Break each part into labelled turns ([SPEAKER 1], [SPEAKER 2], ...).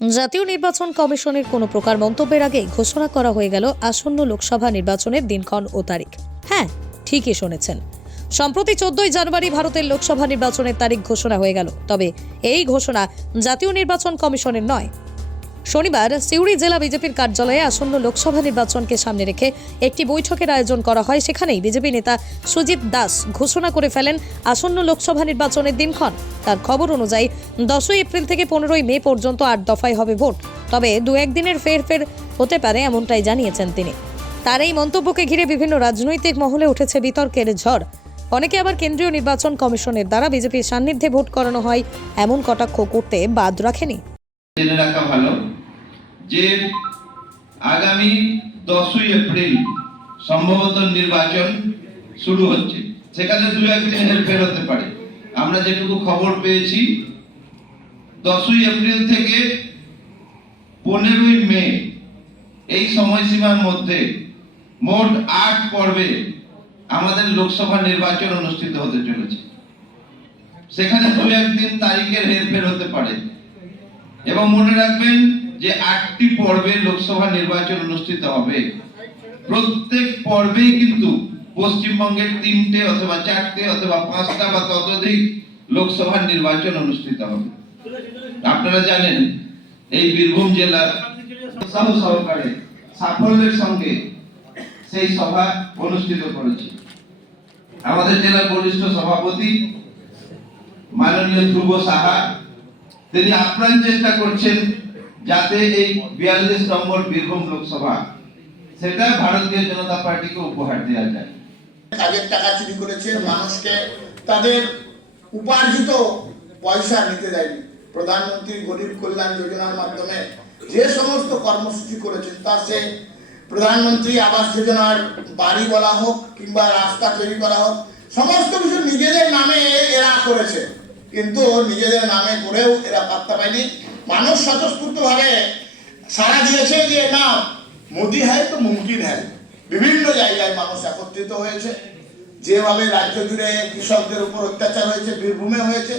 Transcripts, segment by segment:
[SPEAKER 1] জাতীয় নির্বাচন কমিশনের কোনো প্রকার মন্তব্যের আগে ঘোষণা করা হয়ে গেল আসন্ন লোকসভা নির্বাচনের দিনক্ষণ ও তারিখ। হ্যাঁ ঠিকই শুনেছেন। সম্প্রতি চোদ্দই জানুয়ারি ভারতের লোকসভা নির্বাচনের তারিখ ঘোষণা হয়ে গেল। তবে এই ঘোষণা জাতীয় নির্বাচন কমিশনের নয় শনিবার সিউড়ি জেলা বিজেপির কার্যালয়ে আসন্ন লোকসভা নির্বাচনকে সামনে রেখে একটি বৈঠকের আয়োজন করা হয়। সেখানেই বিজেপি নেতা সুজিত দাস ঘোষণা করে ফেলেন আসন্ন লোকসভা নির্বাচনের দিনক্ষণ। তার খবর অনুযায়ী দশই এপ্রিল থেকে পনেরোই মে পর্যন্ত আট দফায় হবে ভোট। তবে দু একদিনের ফের ফের হতে পারে এমনটাই জানিয়েছেন তিনি। তার এই মন্তব্যকে ঘিরে বিভিন্ন রাজনৈতিক মহলে উঠেছে বিতর্কের ঝড়। অনেকে আবার কেন্দ্রীয় নির্বাচন কমিশনের দ্বারা বিজেপির সান্নিধ্যে ভোট করানো হয়, এমন কটাক্ষ করতে বাদ রাখেনি।
[SPEAKER 2] জেনে রাখা ভালো। যে আগামী দশই এপ্রিল সম্ভবত নির্বাচন শুরু হচ্ছে। সেখানে দু একদিন হেরফের হতে পারে। আমরা যেটুকু খবর পেয়েছি, দশই এপ্রিল থেকে পনেরোই মে এই সময়সীমার মধ্যে মোট আট পর্বে আমাদের লোকসভা নির্বাচন অনুষ্ঠিত হতে চলেছে। সেখানে দু একদিন তারিখের হেরফের হতে পারে। এবং মনে রাখবেন যে আটটি পর্বে লোকসভা নির্বাচন অনুষ্ঠিত হবে। প্রত্যেক পর্বেই কিন্তু পশ্চিমবঙ্গের তিনটে অথবা চারটে অথবা পাঁচটা বা ততোধিক লোকসভা নির্বাচন অনুষ্ঠিত হবে। আপনারা জানেন, এই বীরভূম জেলার সহকারে সাফল্যের সঙ্গে সেই সভা অনুষ্ঠিত করেছে। আমাদের জেলার বরিষ্ঠ সভাপতি মাননীয় ধ্রুব সাহা, তিনি আপ্রাণ চেষ্টা করছেন যাতে এই বিয়াল্লিশ নম্বর বীরভূম লোকসভা, সেটা ভারতীয় জনতা পার্টিকে উপহার দেওয়া যায়।
[SPEAKER 3] কাজের টাকা চুরি করেছে, মানুষকে তাদের উপার্জিত পয়সা নিতে দেয়নি। প্রধানমন্ত্রী গরিব কল্যাণ যোজনার মাধ্যমে যে সমস্ত কর্মসূচি করেছেন, তা সে প্রধানমন্ত্রী আবাস যোজনার বাড়ি বলা হোক কিংবা রাস্তা তৈরি করা হোক, সমস্ত কিছু নিজেদের নামে এরা করেছে। কিন্তু নিজেদের নামে করেও এরা পাত্তা পায়নি। মানুষ স্বতঃস্ফূর্তভাবে সারা দিয়েছে যে, না, মোদি হ্যায় তো মুমকিন হ্যায়। বিভিন্ন জায়গায় মানুষ একত্রিত হয়েছে। যেভাবে রাজ্য জুড়ে কৃষকদের উপর অত্যাচার হয়েছে, বীরভূমে হয়েছে,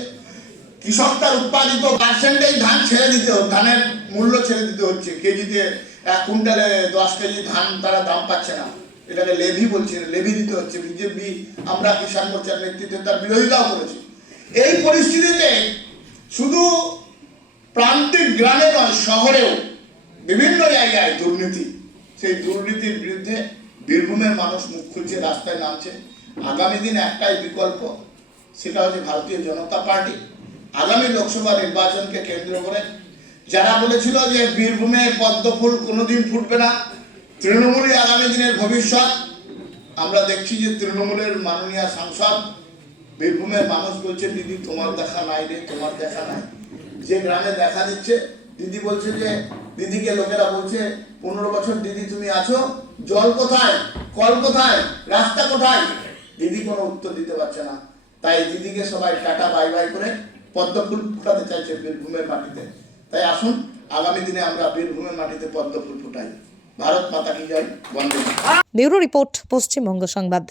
[SPEAKER 3] কৃষক তার উৎপাদিত পার্সেন্টেজ ধান ছেড়ে দিতে ধানের মূল্য ছেড়ে দিতে হচ্ছে। কেজিতে এক কুইন্টালে দশ কেজি ধান তারা দাম পাচ্ছে না। এটাকে লেভি বলছে, লেভি দিতে হচ্ছে। বিজেপি, আমরা কিষাণ মোর্চার নেতৃত্বে তার বিরোধিতাও করেছি। এই পরিস্থিতিতে শুধু প্রান্তিক গ্রামে নয় শহরেও বিভিন্ন জায়গায় দুর্নীতি। সেই দুর্নীতির বিরুদ্ধে বীরভূমের মানুষ মুখ খুলছে, রাস্তায় নামছে। আগামী দিন একটাই বিকল্প, সেটা হচ্ছে ভারতীয় জনতা পার্টি। আগামী লোকসভা নির্বাচনকে কেন্দ্র করে যারা বলেছিল যে বীরভূমে পদ্ম ফুল কোনোদিন ফুটবে না, তৃণমূলই আগামী দিনের ভবিষ্যৎ। আমরা দেখছি যে তৃণমূলের মাননীয় সাংসদ, বীরভূমের মানুষ বলছে, দিদি, তোমার দেখা নাই রে, তোমার দেখা নাই। যে গ্রামে দেখা দিচ্ছে, দিদি বলছে যে, দিদিকে লোকেরা বলছে, পনেরো বছর দিদি তুমি আছো, জল কোথায়? কল কোথায়? রাস্তা কোথায়? দিদি কোনো উত্তর দিতে পারছে না। তাই দিদিকে সবাই টাটা, বাই বাই করে পদ্ম ফুল ফুটাতে চাইছে বীরভূমের মাটিতে। তাই আসুন, আগামী দিনে আমরা বীরভূমের মাটিতে পদ্ম ফুল ফুটাই। ভারত মাতা কি জয় বন্ধ।
[SPEAKER 1] ব্যুরো রিপোর্ট, পশ্চিমবঙ্গ সংবাদ।